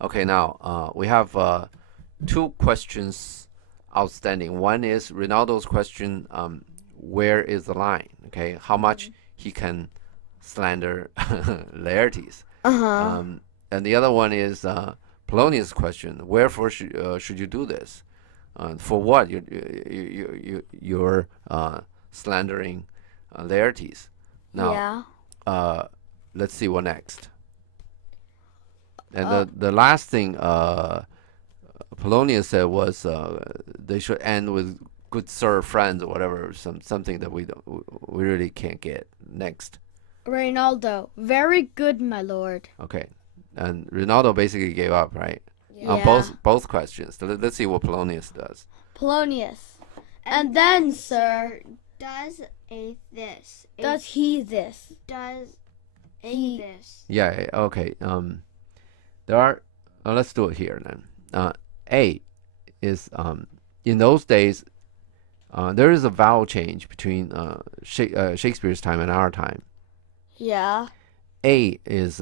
Okay, now we have two questions outstanding. One is Ronaldo's question, where is the line? Okay, how much he can slander Laertes. Uh-huh. And the other one is Polonius' question, wherefore should you do this? For what you're slandering Laertes? Now, Yeah. uh, let's see what next. And Uh, the last thing Polonius said was they should end with "good sir, friends" or whatever, something that we really can't get. Next, Reynaldo, very good, my lord. okay, and Ronaldo basically gave up, right? On Yeah. both questions. So let's see what Polonius does. Polonius. And then, sir, does a this? does he this? Does a He- this? Yeah, okay. There are. Let's do it here then. A is in those days. There is a vowel change between Shakespeare's time and our time. Yeah. A is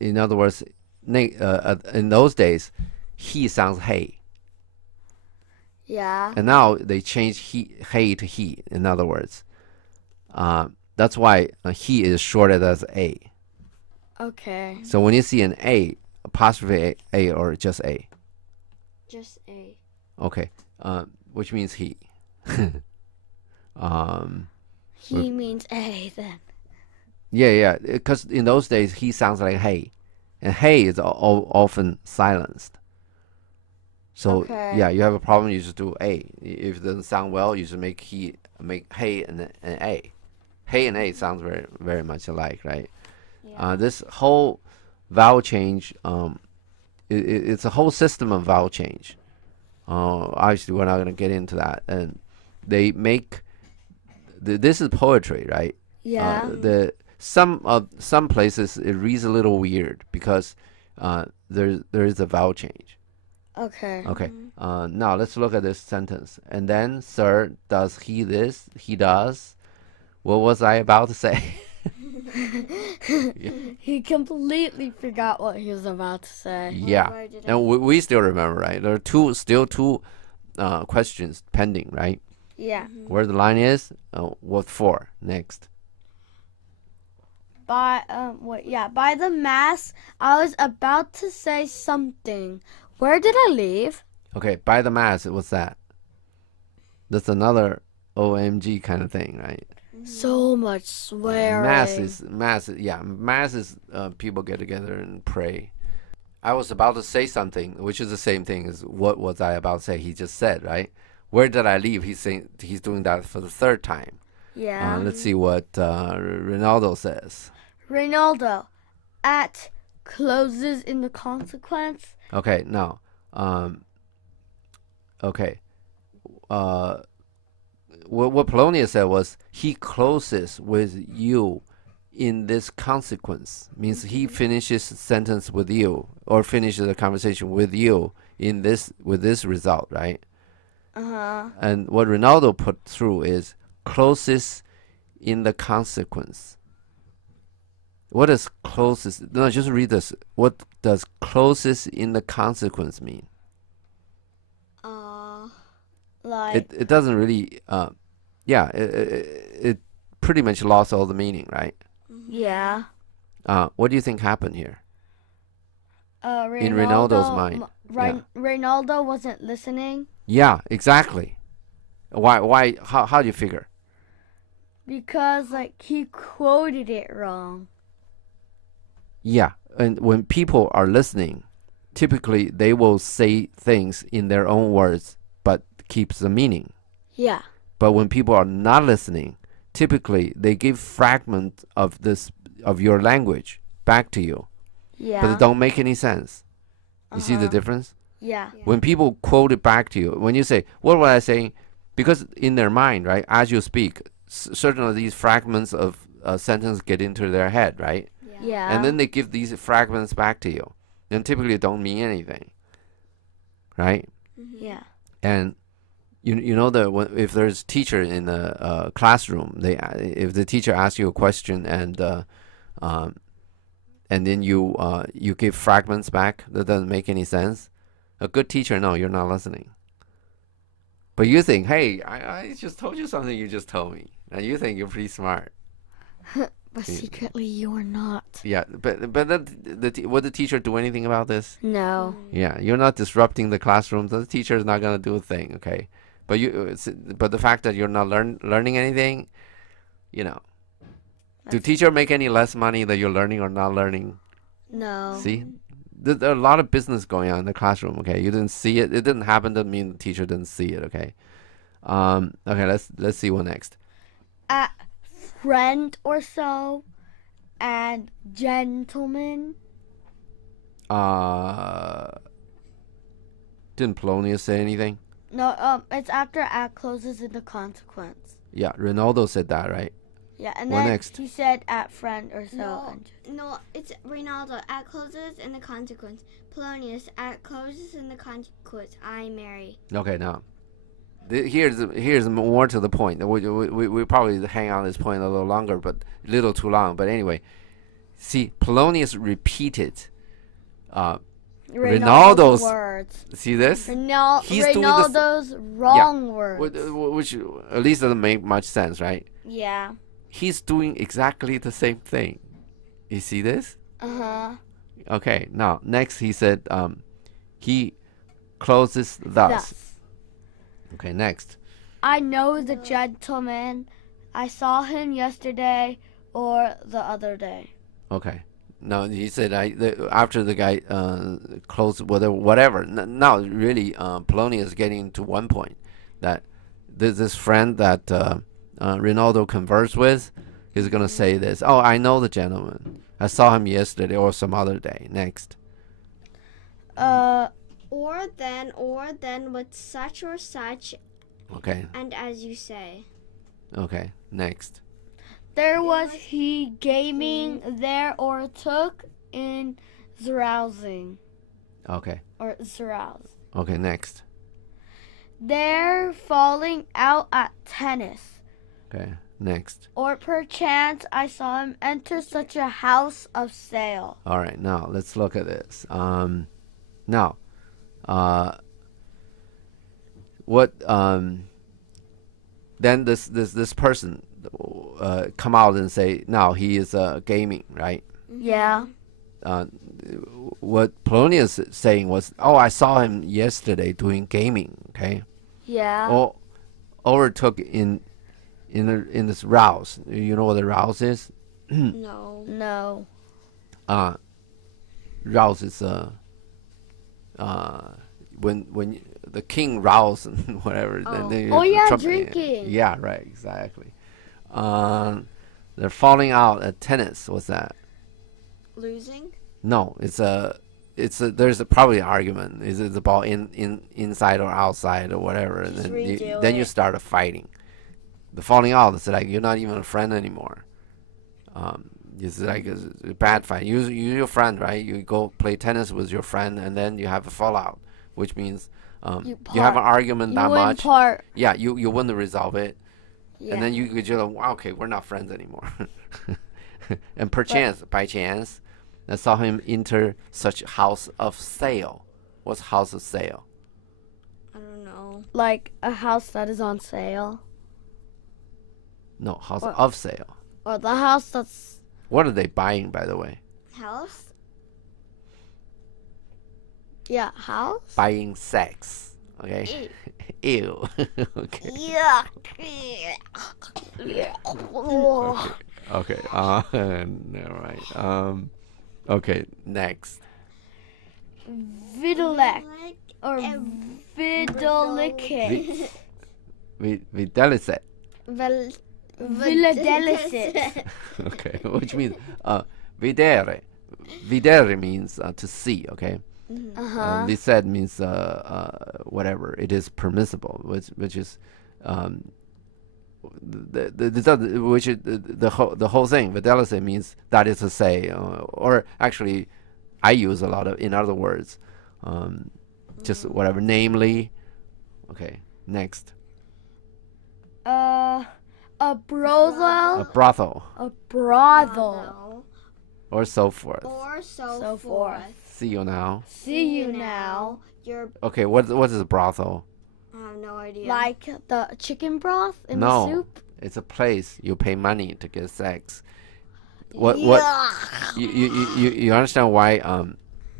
in other words, in those days, he sounds hey, Yeah. and now they change hey to he. In other words, that's why he is shorted as a. Okay. So when you see an a apostrophe a or just a, Just a. okay, which means he. He means A then. Yeah, because in those days he sounds like hey, and hey is often silenced. So Okay. yeah, you have a problem. You just do a. If it doesn't sound well, you just make hey and a. Hey and a sounds very very much alike, right? Yeah. This whole vowel change, it's a whole system of vowel change. Obviously, we're not going to get into that. And they make this is poetry, right? Yeah. The some places it reads a little weird because there is a vowel change. Okay. Okay. Now let's look at this sentence. And then, sir, does he this? He does. What was I about to say? He completely forgot what he was about to say. Yeah. Where did And we still remember, right? There are still two questions pending, right? Yeah. Where the line is, what for? Next. By by the mass, I was about to say something. Where did I leave? Okay, by the mass, what's that? That's another OMG kind of thing, right? So much swearing. Mass is people get together and pray. I was about to say something, which is the same thing as what was I about to say? He just said, right? Where did I leave? He's doing that for the third time. Yeah. Let's see what Ronaldo says. Reynaldo, at closes in the consequence. Okay, now, okay. What Polonius said was he closes with you in this consequence, means he finishes the sentence with you or finishes the conversation with you in this with this result, right? Uh-huh. And what Ronaldo put through is closes in the consequence. What does closest? No, just read this. What does closest in the consequence mean? Like It doesn't really. It pretty much lost all the meaning, right? yeah. What do you think happened here? In Reynaldo, Ronaldo's mind? Yeah. Reynaldo wasn't listening Yeah, exactly. Why? How do you figure? because like he quoted it wrong. Yeah, and when people are listening, typically they will say things in their own words, but keeps the meaning. Yeah. But when people are not listening, typically they give fragments of your language back to you, Yeah. but it don't make any sense. You see the difference? Yeah. When people quote it back to you, when you say, "What was I saying?" Because in their mind, right, as you speak, certain of these fragments of a sentence get into their head, right? Yeah. And then they give these fragments back to you, and typically don't mean anything, right? Yeah. And you know that if there's a teacher in the classroom, if the teacher asks you a question and and then you give fragments back that doesn't make any sense. A good teacher, no, you're not listening. But you think, hey, I just told you something you just told me, and you think you're pretty smart. But secretly you're not. Yeah, but would the teacher do anything about this? No. Yeah, you're not disrupting the classroom. The teacher is not gonna do a thing, okay? But the fact that you're not learning anything, you know, do teacher make any less money that you're learning or not learning? No. See, there are a lot of business going on in the classroom. Okay, you didn't see it. It didn't happen. Doesn't mean the teacher didn't see it. Okay. Okay. Let's see what next. A friend or so, and gentleman. Didn't Polonius say anything? No. It's after act closes in the consequence. Yeah, Ronaldo said that, right? Yeah, and What then next? he said at friend or so. No, it's Ronaldo. At closes in the consequence. Polonius. At closes in the consequence. I marry. Okay, now. Here's more to the point. We probably hang on this point a little longer, but a little too long. But anyway, see, Polonius repeated Ronaldo's words. See this? He's Ronaldo's wrong words. Which at least doesn't make much sense, right? Yeah. He's doing exactly the same thing. You see this? Uh-huh. Okay, now next he said he closes thus. Okay, next. I know the gentleman. I saw him yesterday or the other day. Okay. No, he said after the guy closed whatever. Now really Polonius is getting to one point that this friend that Ronaldo conversed with is going to say this. Oh, I know the gentleman. I saw him yesterday or some other day. Next. Or then with such or such. Okay. And as you say. Okay. Next. There was he gaming there or took in carousing. Okay. Or carouse. Okay. Next. They're falling out at tennis. Okay. Next. Or perchance I saw him enter such a house of sale. All right. Now let's look at this. Now. What then this person come out and say now he is gaming, right? Yeah. What Polonius is saying was, oh, I saw him yesterday doing gaming. Okay. Yeah. Or overtook in this rouse. You know what a rouse is? No. No. Rouse is when the king rouse and whatever. Oh, then drinking. Yeah, right, exactly. They're falling out at tennis. What's that? Losing? No, there's probably an argument. Is it the ball inside or outside or whatever? And then you start a fighting. The falling out is like you're not even a friend anymore. It's like a bad fight. You're your friend, right? You go play tennis with your friend, and then you have a fallout, which means you have an argument that much. Yeah, you want to resolve it, and then you could just wow, okay, we're not friends anymore. And by chance, I saw him enter such house of sale. What's house of sale? I don't know. Like a house that is on sale. No, house of sale. Or the house that's. What are they buying, by the way? House? Yeah, house? Buying sex. Okay. Ew. Okay. Yeah. Okay. Never mind. Okay. Next. Vidalek or Vidalicate. Videlicet. Vidalicet. Okay. Which means videre. Videre means to see. Okay. Licet means whatever. It is permissible, which is the whole thing. Videlicet means that is to say, or actually, I use a lot of in other words, just whatever. Namely, okay. Next. A brothel. A brothel. A brothel. or so forth. Or so So forth. forth. See you now. See you now. You're. Okay, what is a brothel? I have no idea. Like the chicken broth in No. the soup. It's a place you pay money to get sex. What you understand why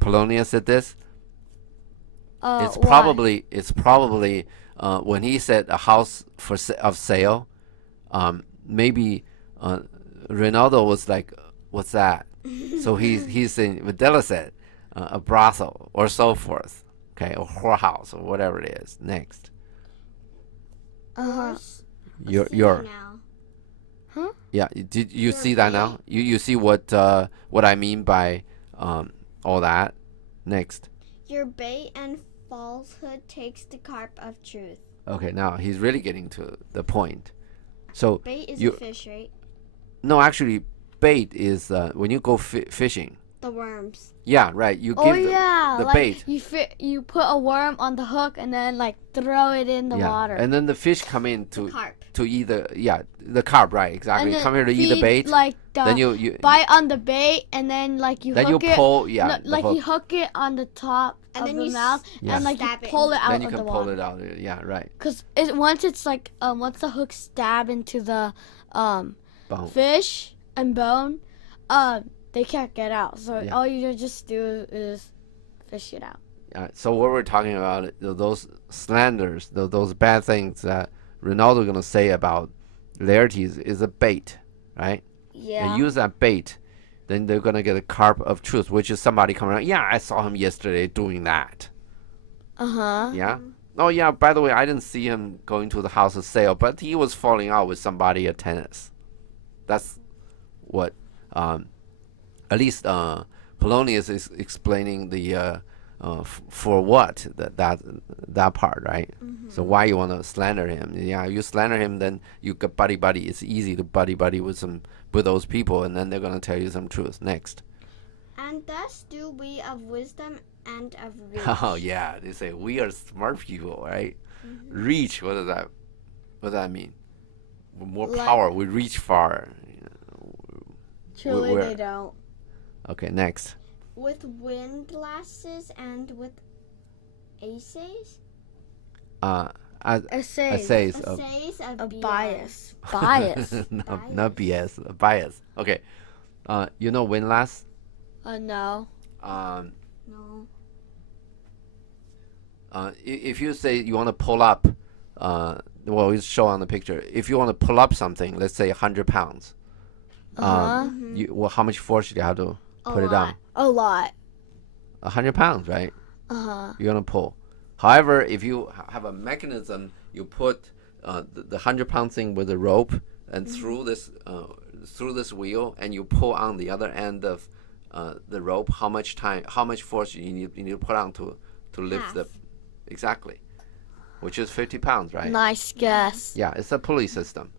Polonius said this? It's why? probably when he said a house of sale, maybe Ronaldo was like, what's that? So he's saying Videla said a brothel or so forth, okay, or whorehouse or whatever it is. Next, Uh-huh. your now. yeah. Did you Your see that now? You see what I mean by all that? Next. Your bait and falsehood takes the carp of truth. Okay, now he's really getting to the point. So Bait is you a fish, right? no, actually, bait is when you go fishing. The worms. Yeah, right. You Oh give yeah, the like bait. you put a worm on the hook and then like throw it in the Yeah, water. and then the fish come in The carp. to eat the carp, right? Exactly. And then Come here to eat the feed, bait. Like Then you bite on the bait and then like you then hook you it. pull No, like you hook it on the top And of then the you mouth Yeah. and like you stab it pull it out then you of can the pull water. it out. Yeah, right. Cause once it's like once the hook stab into the Bone. fish and bone, they can't get out. So Yeah. all you just do is fish it out. So what we're talking about, those slanders, those bad things that Ronaldo gonna say about Laertes is a bait, right? Yeah. They use that bait, then they're gonna get a carp of truth, which is somebody coming around. Yeah, I saw him yesterday doing that. Uh-huh. Yeah. Oh yeah. By the way, I didn't see him going to the house of sale, but he was falling out with somebody at tennis. That's what, at least Polonius is explaining the for what that part, right? So why you want to slander him? Yeah, you slander him, then you get buddy. It's easy to buddy with those people, and then they're gonna tell you some truth. Next. And thus do we of wisdom and of reach. Oh yeah, they say we are smart people, right? Reach. What does that mean? With more Like- power, we reach far. Truly, we're- they don't. Okay, next. With windlasses and with essays. Essays Of Essays of of BS. bias. Bias. no, not BS, bias. Okay, you know windlass. No. No. If you say you want to pull up, well, it's shown on the picture. If you want to pull up something, let's say 100 pounds, Uh-huh. how much force do you have to put it down? A lot. 100 pounds, right? Uh-huh. You're gonna pull. However, if you have a mechanism, you put the 100-pound thing with a rope and through this wheel, and you pull on the other end of the rope. How much force you need to put on to lift Half. the exactly, which is 50 pounds, right? Nice guess. Yeah, it's a pulley system.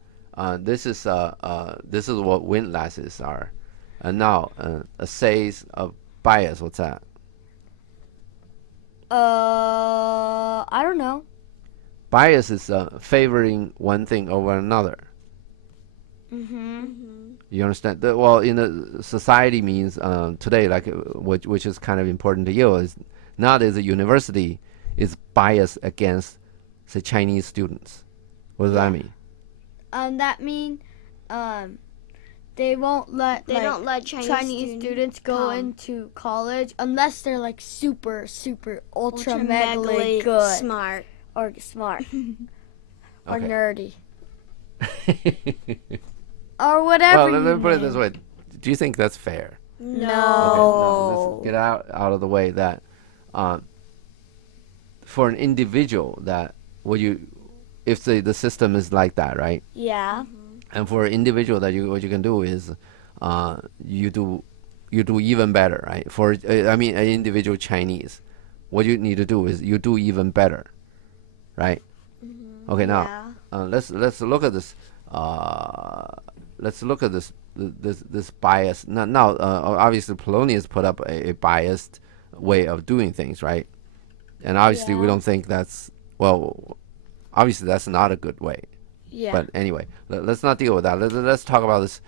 This is what windlasses are. And now essays of bias. What's that? I don't know. Bias is favoring one thing over another. You understand? Well, in a society means today, like which is kind of important to you, is not as a university is biased against, say, Chinese students. What does that mean? That mean, they won't let They don't let Chinese students go come. into college unless they're like super ultra megally good smart. or smart or Okay. nerdy or whatever. Well, let you me put it name. this way. Do you think that's fair? No. Okay, no, let's get out of the way that for an individual that if the system is like that, right? Yeah. And for an individual that what you can do is you do even better, right? For an individual Chinese, what you need to do is you do even better, right? Okay, now let's look at this. Let's look at this bias. Now, obviously, Polonius put up a biased way of doing things, right? And obviously, we Yeah. don't think that's obviously that's not a good way. Yeah. But anyway, let's not deal with that. Let's talk about this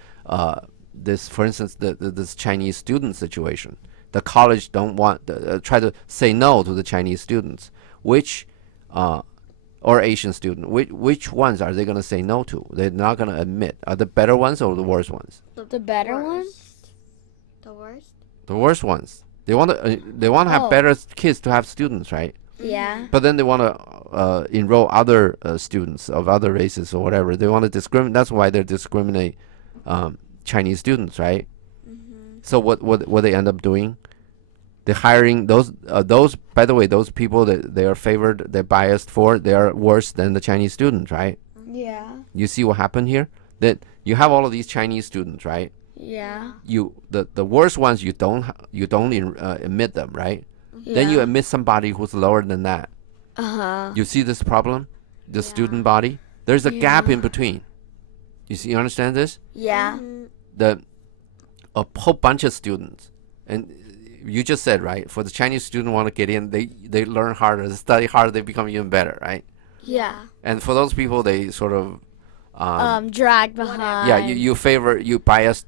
this, for instance, this Chinese student situation. The college don't want try to say no to the Chinese students, which or Asian student. Which ones are they going to say no to? They're not going to admit. Are the better ones or the worse ones? The better ones? The worst? The worst ones. They want to have better kids to have students, right? Yeah. But then they want to enroll other students of other races or whatever. They want to discriminate. That's why they discriminate Chinese students, right? Mm-hmm. So what they end up doing? They're hiring those. By the way, those people that they are favored, they're biased for. They are worse than the Chinese students, right? Yeah. You see what happened here? That you have all of these Chinese students, right? Yeah. The worst ones you don't admit them, right? Then you admit somebody who's lower than that. You see this problem? The student body? There's a gap in between. You understand this? Yeah. A whole bunch of students. And you just said, right? For the Chinese student want to get in, they learn harder, they study harder, they become even better, right? Yeah. And for those people, they sort of drag behind. Yeah, you bias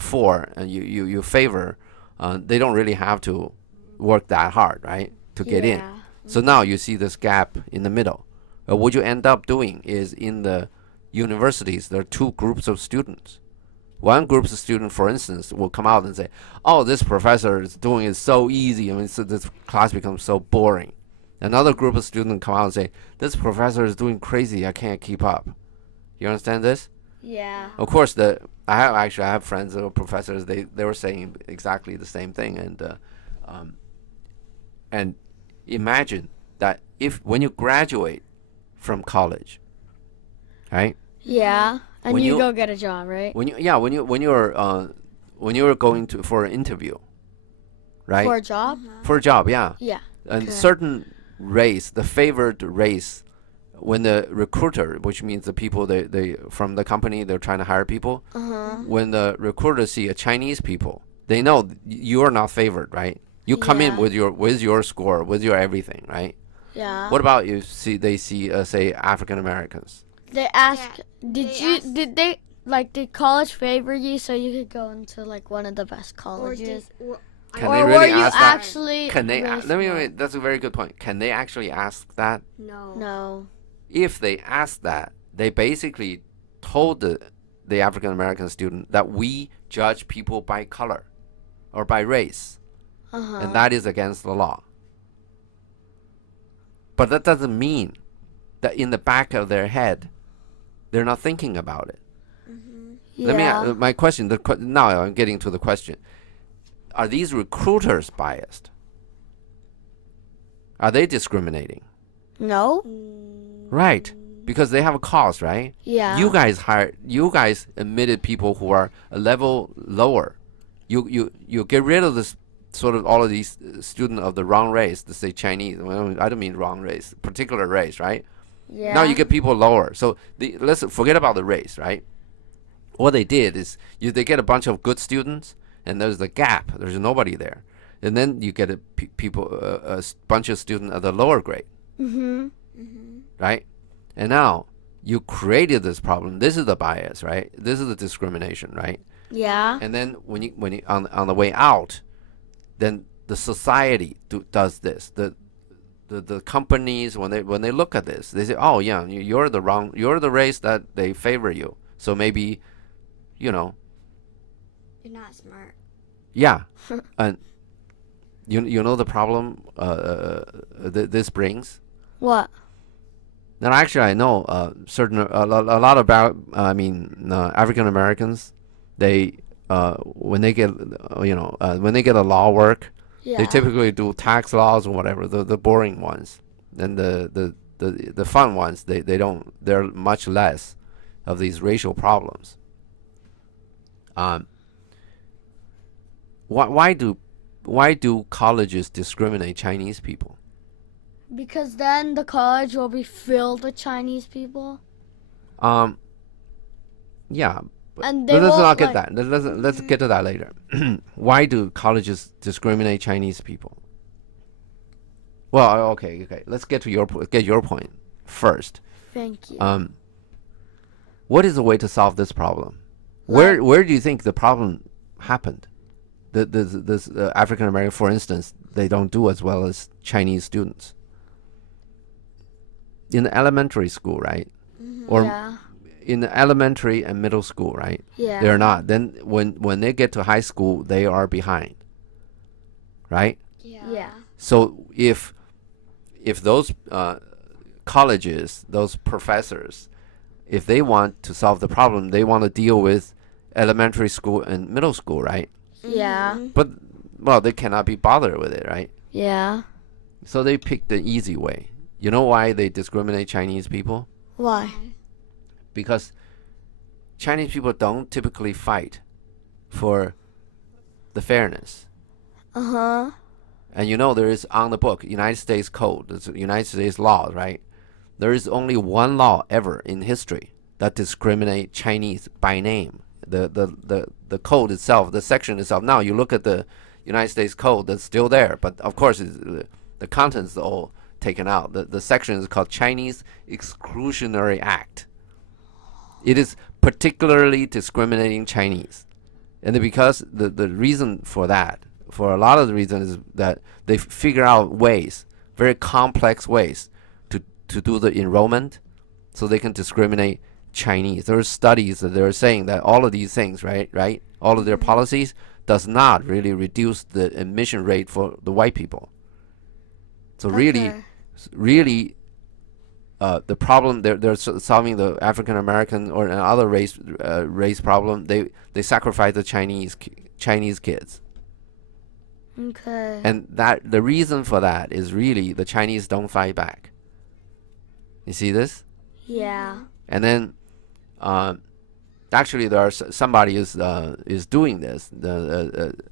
for, and you favor. They don't really have to work that hard, right, to get in. So now you see this gap in the middle. What you end up doing is in the universities, there are two groups of students. One group of students, for instance, will come out and say, "Oh, this professor is doing it so easy. I mean, so this class becomes so boring." Another group of students come out and say, "This professor is doing crazy. I can't keep up." You understand this? Yeah. Of course, I have friends that are professors. They were saying exactly the same thing, and imagine that when you graduate from college, right? Yeah. And When you you- go get a job, right? When you're going for an interview, right? For a job? For a job, yeah. Yeah. And Okay. certain race, the favored race, when the recruiter, which means the people they from the company, they're trying to hire people. When the recruiter see a Chinese people, they know you are not favored, right? You come in Yeah. with your score, with your everything, right? Yeah. What about they see say African Americans? They ask, Yeah, did college favor you so you could go into like one of the best colleges? Can Or they were really you ask that? actually Can they? really Let me. smart? That's a very good point. Can they actually ask that? No. No. If they ask that, they basically told the African American student that we judge people by color or by race, and that is against the law. But that doesn't mean that in the back of their head, they're not thinking about it. Yeah. Let me. My question. Now I'm getting to the question: are these recruiters biased? Are they discriminating? No. Right, because they have a cause, right? Yeah. You guys admitted people who are a level lower. You get rid of this sort of all of these students of the wrong race, to say Chinese. Well, I don't mean wrong race, particular race, right? Yeah. Now you get people lower. So let's forget about the race, right? What they did is they get a bunch of good students, and there's a gap. There's nobody there, and then you get a bunch of students at the lower grade. Right? And now you created this problem. This is the bias, right? This is the discrimination, right? Yeah. And then when you on the way out, then the society does this. The companies when they look at this, they say, "Oh yeah, you're the race that they favor you. So maybe, You're not smart. yeah." And you know the problem this brings. What? Now, actually, I know a lot about. African Americans. They when they get when they get a law work, Yeah. they typically do tax laws or whatever, the boring ones, and the fun ones. They don't. They're much less of these racial problems. Why do colleges discriminate Chinese people? Because then the college will be filled with Chinese people. Yeah. And But they let's will, not get like- that. Let's get to that later. Why do colleges discriminate Chinese people? Well, okay. Let's get your point first. Thank you. What is the way to solve this problem? Where do you think the problem happened? The African American, for instance, they don't do as well as Chinese students in the elementary school, right? Or Yeah. in the elementary and middle school, right? Yeah. They're not. Then when they get to high school, they are behind, right? Yeah. So if those colleges, those professors, if they want to solve the problem, they want to deal with elementary school and middle school, right? Yeah. But well, they cannot be bothered with it, right? Yeah. So they pick the easy way. You know why they discriminate Chinese people? Why? Because Chinese people don't typically fight for the fairness. Uh-huh. And you know there is on the book, United States Code, the United States law, right? There is only one law ever in history that discriminate Chinese by name. The code itself, the section itself. Now you look at the United States Code, that's still there, but of course the contents are all taken out. The section is called Chinese Exclusionary Act. It is particularly discriminating Chinese. And because the reason for that, for a lot of the reasons, is that they figure out ways, very complex ways, to do the enrollment so they can discriminate Chinese. There are studies that they're saying that all of these things, right, all of their policies does not really reduce the admission rate for the white people. So really, the problem they're solving the African American or another race problem. They sacrifice the Chinese kids. Okay. And that the reason for that is really the Chinese don't fight back. You see this? Yeah. And then, actually, there are somebody is doing this.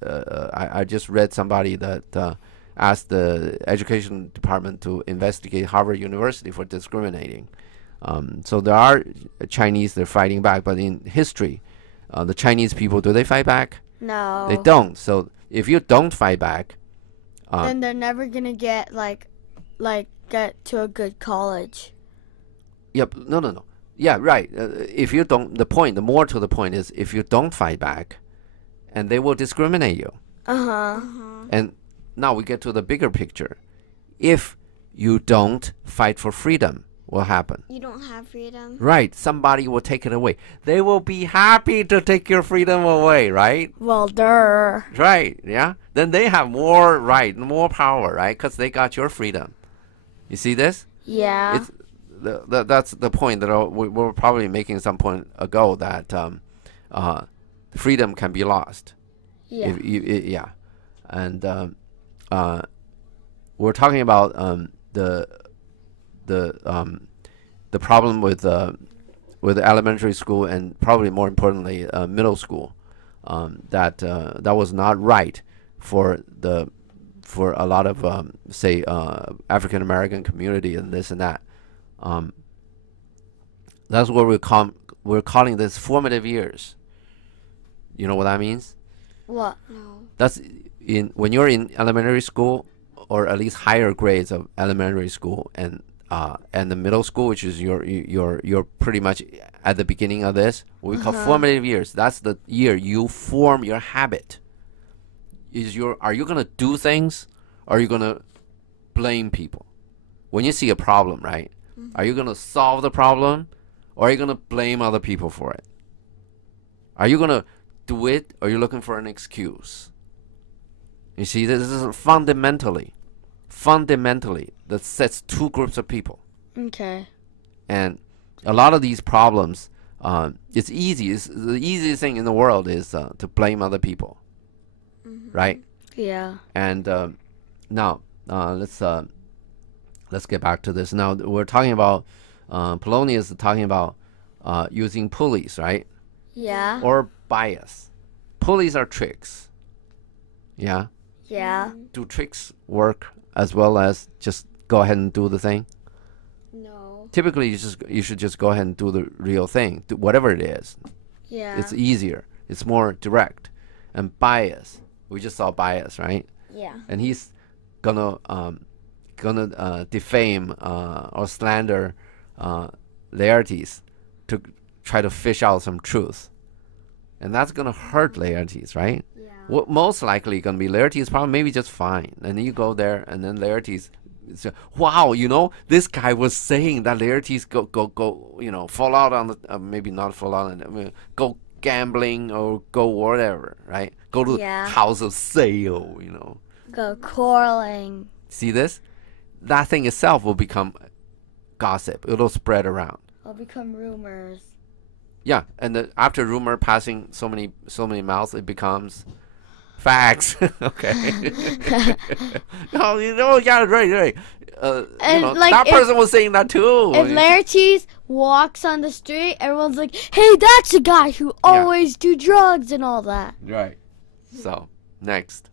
I just read somebody that asked the education department to investigate Harvard University for discriminating. So there are Chinese they're fighting back, but in history, the Chinese people, do they fight back? No. They don't. So if you don't fight back, then they're never gonna get get to a good college. yep, no. Yeah, right. If you don't, the more to the point is, if you don't fight back, and they will discriminate you. Uh-huh. And now we get to the bigger picture. If you don't fight for freedom, what will happen? You don't have freedom. Right, somebody will take it away. They will be happy to take your freedom away, right? Well, duh. Right, yeah. Then they have more right, more power, right? Because they got your freedom. You see this? Yeah. It's that's the point that we were probably making some point ago, that freedom can be lost. Yeah. Yeah. And we're talking about the problem with elementary school, and probably more importantly middle school, that was not right for a lot of say African American community and this and that. That's what we're calling this formative years. You know what that means? What? No. That's when you're in elementary school, or at least higher grades of elementary school, and the middle school, which is you're pretty much at the beginning of this, what we call formative years. That's the year you form your habit. Are you gonna do things, or are you gonna blame people? When you see a problem, right? Are you gonna solve the problem, or are you gonna blame other people for it? Are you gonna do it, or are you looking for an excuse? You see, this is fundamentally that sets two groups of people. Okay. And a lot of these problems, it's easy. The easiest thing in the world is to blame other people, right? Yeah. And now let's get back to this. Now we're talking about Polonius is talking about using pulleys, right? Yeah. Or bias. Pulleys are tricks. Yeah. Yeah. Do tricks work as well as just go ahead and do the thing? No. Typically, you should just go ahead and do the real thing, do whatever it is. Yeah. It's easier. It's more direct. And bias, we just saw bias, right? Yeah. And he's gonna defame or slander Laertes to try to fish out some truth. and that's gonna hurt Laertes, right? Yeah. What most likely gonna be Laertes probably maybe just fine, and then you go there, and then Laertes, wow, this guy was saying that Laertes go, fall out on the maybe not fall out, go gambling or go whatever, right? Go to the house of sale, Go quarreling. See this? That thing itself will become gossip. It'll spread around. It'll become rumors. Yeah, and after rumor passing so many mouths, it becomes facts. Okay. Yeah, right. That person was saying that too. If Laertes walks on the street, everyone's like, "Hey, that's a guy who always do drugs and all that." Right. So next.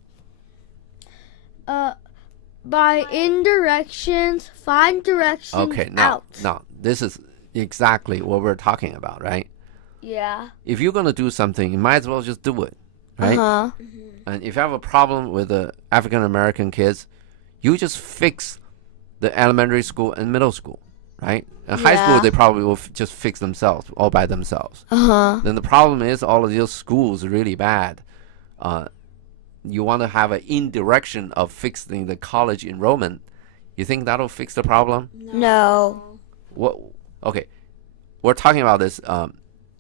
By indirections, find directions Okay, out. now this is exactly what we're talking about, right? Yeah. If you're gonna do something, you might as well just do it, right? And if you have a problem with the African American kids, you just fix the elementary school and middle school, right? In high school, they probably will just fix themselves all by themselves. Then the problem is all of those schools are really bad. You want to have an indirection of fixing the college enrollment. You think that'll fix the problem? No. What? Okay, we're talking about this.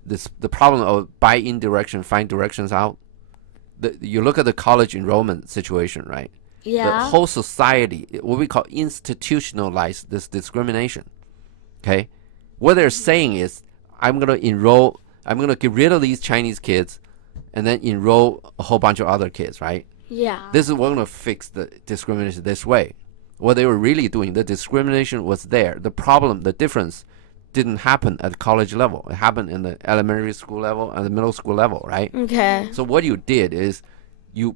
The problem of by indirection, find directions out. You look at the college enrollment situation, right? Yeah. The whole society, what we call institutionalize this discrimination. Okay, what they're saying is, I'm gonna get rid of these Chinese kids, and then enroll a whole bunch of other kids, right? Yeah. This is going to fix the discrimination this way. What they were really doing, the discrimination was there. The problem, the difference, didn't happen at college level. It happened in the elementary school level and the middle school level, right? Okay. So what you did is you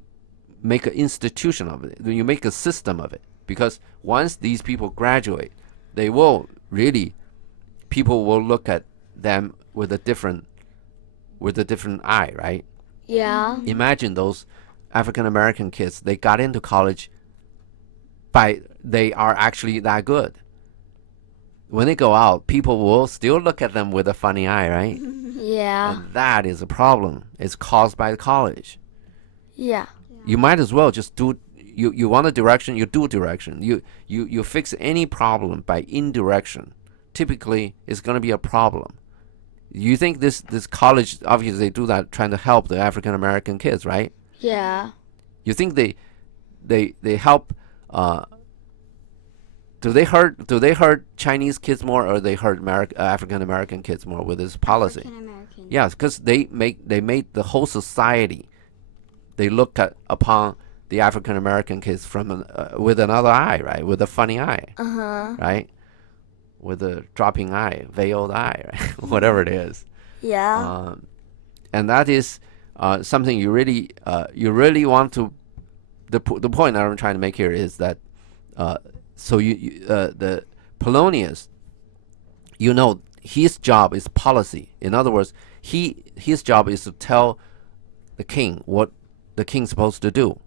make an institution of it. You make a system of it. Because once these people graduate, people will look at them with a different eye, right? Yeah. Imagine those African American kids, they got into college they are actually that good. When they go out, people will still look at them with a funny eye, right? Yeah. And that is a problem. It's caused by the college. Yeah. You might as well just do. You want a direction, you do direction. You fix any problem by indirection. Typically, it's going to be a problem. You think this college, obviously they do that trying to help the African American kids, right? Yeah. You think they help? Do they hurt Chinese kids more, or they hurt African American kids more with this policy? African-American. Yes, because they made the whole society. They look upon the African American kids from with another eye, right? With a funny eye, right? With a dropping eye, veiled eye, right? Whatever it is. Yeah. And that is something you really want to. The point I'm trying to make here is that the Polonius, his job is policy. In other words, his job is to tell the king what the king's supposed to do.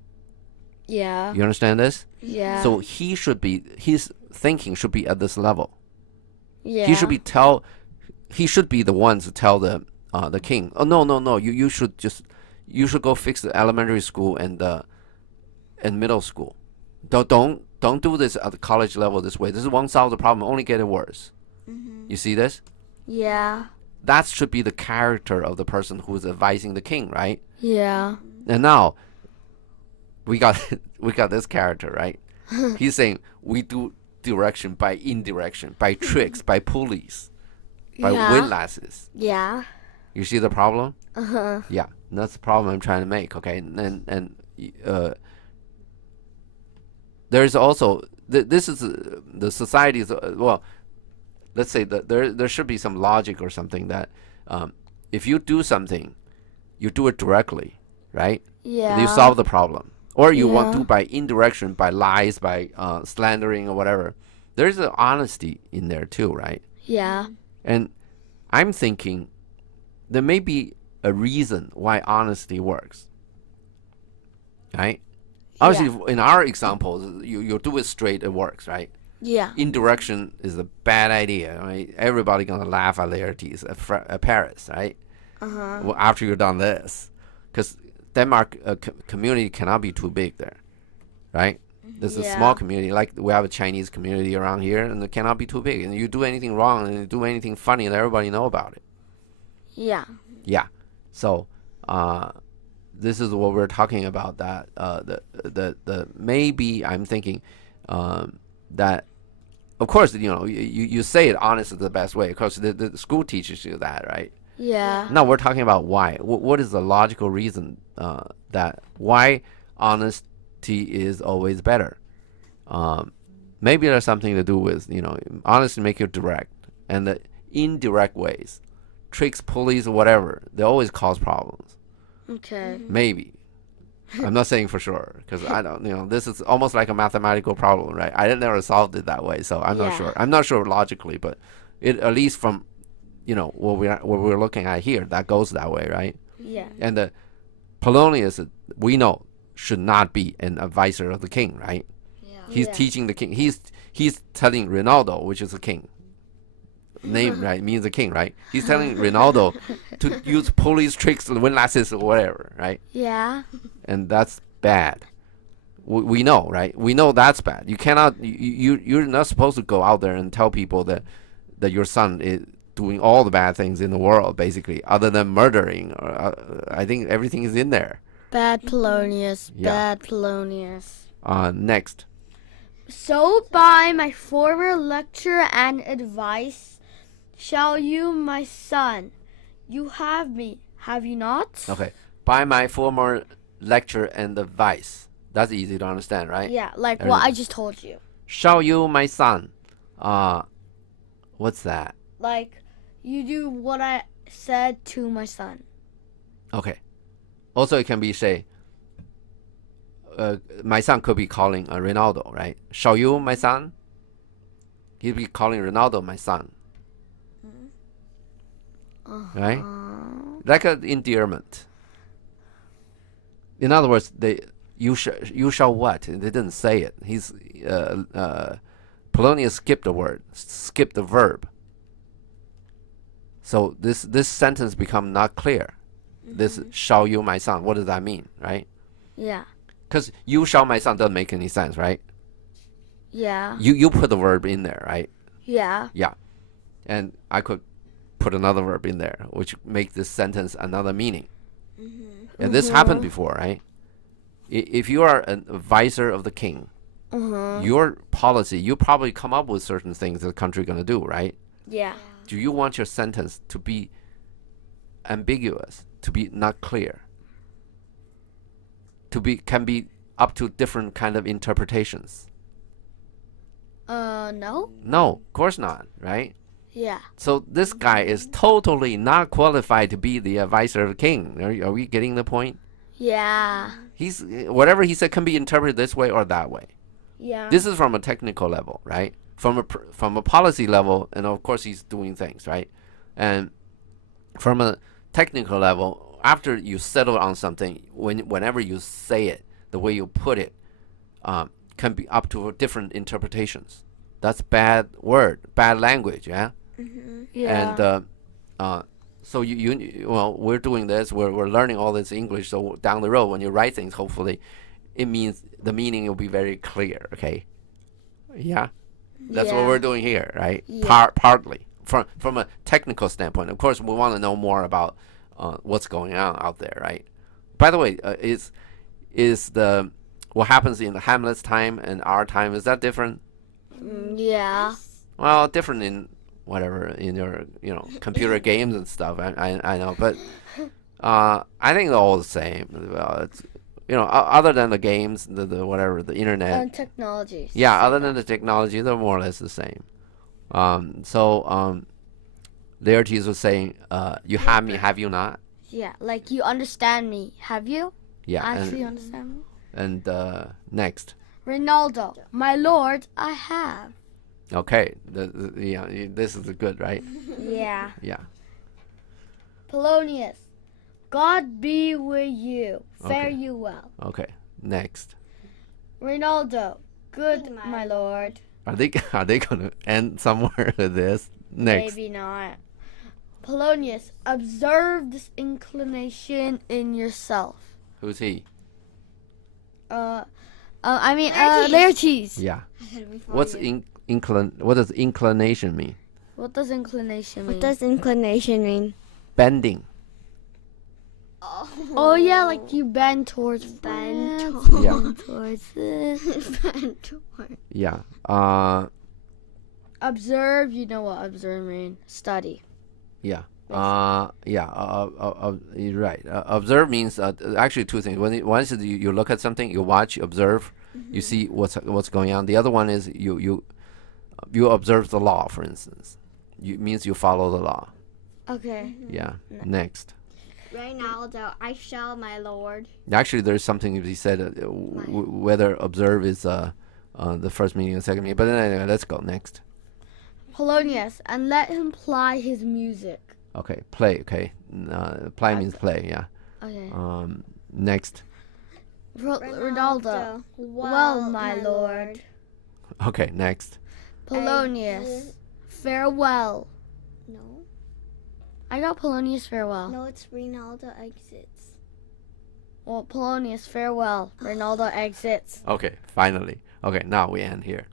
Yeah. You understand this? Yeah. So his thinking should be at this level. Yeah. He should be the one to tell the king. Oh no. You should go fix the elementary school and middle school. Don't do this at the college level this way. This won't solve the problem. Only get it worse. You see this? Yeah. That should be the character of the person who is advising the king, right? Yeah. And now we got this character, right? He's saying we do direction by indirection, by tricks, by pulleys, by windlasses. Yeah. You see the problem? Uh-huh. Yeah, that's the problem I'm trying to make. Okay, and there's also this is the society's well. Let's say that there should be some logic or something that if you do something, you do it directly, right? Yeah. You solve the problem. Or you want to by indirection, by lies, by slandering or whatever. There's an honesty in there too, right? Yeah. And I'm thinking there may be a reason why honesty works, right? Obviously, in our examples, you do it straight, it works, right? Yeah. Indirection is a bad idea, right? Everybody gonna laugh at Laertes at Paris, right? Uh-huh. after you're done this, because Denmark community cannot be too big there, right? There's a small community, like we have a Chinese community around here, and it cannot be too big. And you do anything wrong and you do anything funny, and everybody know about it. Yeah. Yeah. So, this is what we're talking about. That the maybe I'm thinking that, of course, you say it honest is the best way. Of course, the school teaches you that, right? Yeah. Now we're talking about why. What is the logical reason that why honesty is always better? Maybe there's something to do with honesty make you direct, and the indirect ways, tricks, pulleys, or whatever, they always cause problems. Okay. Maybe. I'm not saying for sure, because I don't. This is almost like a mathematical problem, right? I never solved it that way, so I'm not sure. I'm not sure logically, but it at least from what we're looking at here, that goes that way, right? Yeah. And the Polonius, we know, should not be an advisor of the king, right? Yeah. He's teaching the king. He's telling Ronaldo, which is the king. Name, right, means the king, right? He's telling Ronaldo to use police tricks to win lasses or whatever, right? Yeah. And that's bad. We know, right? We know that's bad. You cannot. You're not supposed to go out there and tell people that your son is doing all the bad things in the world, basically, other than murdering. I think everything is in there. Bad Polonius. Yeah. Bad Polonius. Next. So by my former lecture and advice, shall you, my son, you have me, have you not? Okay. By my former lecture and advice. That's easy to understand, right? Yeah, like what I just told you. Shall you, my son? What's that? Like, you do what I said to my son. Okay. Also, it can be say, my son could be calling Ronaldo, right? Shall you, my son? He'd be calling Ronaldo my son. Right? Like an endearment. In other words, you shall what? They didn't say it. Polonius skipped a word, skipped the verb. So this sentence become not clear. This shall you, my son. What does that mean, right? Yeah. Because you shall, my son, doesn't make any sense, right? Yeah. You put the verb in there, right? Yeah. Yeah. And I could put another verb in there, which make this sentence another meaning. And this happened before, right? If you are an advisor of the king, your policy, you probably come up with certain things the country going to do, right? Yeah. Do you want your sentence to be ambiguous, to be not clear, can be up to different kind of interpretations? No. No, of course not, right? Yeah. So this guy is totally not qualified to be the advisor of the king. Are we getting the point? Yeah. He's whatever he said can be interpreted this way or that way. Yeah. This is from a technical level, right? From a policy level, and of course he's doing things, right? And from a technical level, after you settle on something, whenever you say it, the way you put it, can be up to different interpretations. That's bad language, yeah. Yeah. And so well, we're doing this. We're learning all this English. So down the road, when you write things, hopefully, it means the meaning will be very clear. Okay. Yeah. That's what we're doing here, right? Yeah. Partly from a technical standpoint. Of course, we want to know more about what's going on out there, right? By the way, is the what happens in Hamlet's time and our time, is that different? Yeah. Well, different in whatever in your computer games and stuff. I know, but I think they're all the same. It's, other than the games, the whatever, the internet And technology. Yeah, other than the technology, they're more or less the same. Laertes was saying, "You have me, have you not?" Yeah, like you understand me, have you? Yeah. Actually understand me? And next. Ronaldo, my lord, I have. Okay. This is good, right? Yeah. Yeah. Polonius, God be with you. Fare Okay. you well. Okay. Next. Ronaldo, good, my lord. Are they gonna end somewhere with this? Next. Maybe not. Polonius, observe this inclination in yourself. Who's he? Laertes. Yeah. I said it before What's you. what does inclination mean? What does inclination mean? What does inclination mean? Bending. Oh yeah, like you bend towards Bend France, towards- Yeah. bend towards this. Bend toward. Yeah. Observe, you know what observe mean? Study. Yeah. You're right. Observe means actually two things. One is you look at something, you watch, observe, you see what's going on. The other one is you observe the law, for instance. Means you follow the law. Okay. Yeah. Next. Reynaldo, I shall, my lord. Actually, there's something he said whether observe is the first meaning or the second meaning. But anyway, let's go next. Polonius, and let him ply his music. Okay, play. Okay, play means play. Yeah. Okay. Next. Ronaldo. Well, my lord. Okay, next. Polonius, farewell. No. I got Polonius farewell. No, it's Reynaldo exits. Well, Polonius farewell. Ronaldo exits. Okay, finally. Okay, now we end here.